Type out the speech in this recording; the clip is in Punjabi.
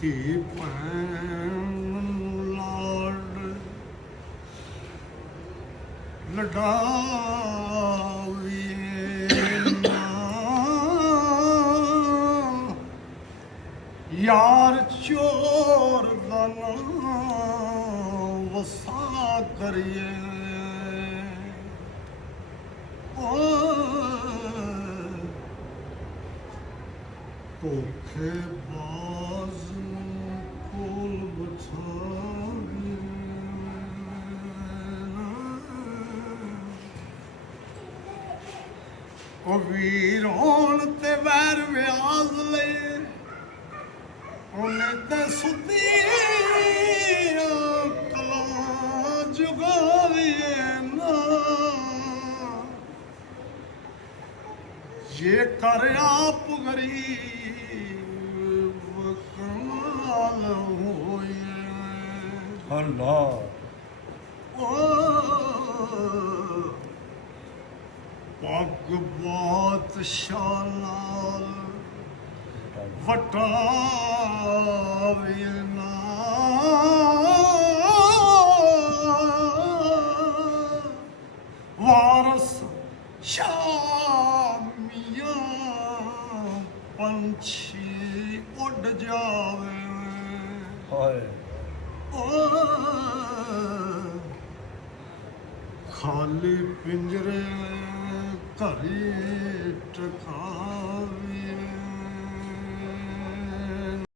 ਧੀ ਭੈਣ ਨੂੰ ਲਾਡ ਲਡਾਵੀਏ ਨਾ, ਯਾਰ ਚੋਰ ਦਾ ਨਾ ਵਸਾ ਕਰੀਏ। ਧੋਖੇਬਾਜ਼ ਨੂੰ ਕੋਲ ਬਿਠਾਈਏ ਨਾ, ਉਹ ਵੀਰ ਹੋਣ ਤੇ ਵੈਰ ਵਿਆਜ਼ ਲਏ, ਉਹਨੇ ਤੇ ਸੁੱਤੀਆਂ ਕਲਾਂ ਜੁਗਾਵੀਏ ਨਾ। ਜੇ ਕਰ ਆਪ ਗਰੀਬ ਕਮਾਲ ਹੋਏ, ਅੱਲਾ ਪੱਗ ਬਾਦਸ਼ਾਹ ਨਾਲ ਵਟਾਵੇ ਨਾ, ਵਾਰਸ ਸ਼ਾਮੀਆਂ ਪੰਛੀ ਉੱਡ ਜਾਵੇ। ਹਾਏ ਖਾਲੀ ਪਿੰਜਰੇ ਘਰੇ ਟਕਾਵੇ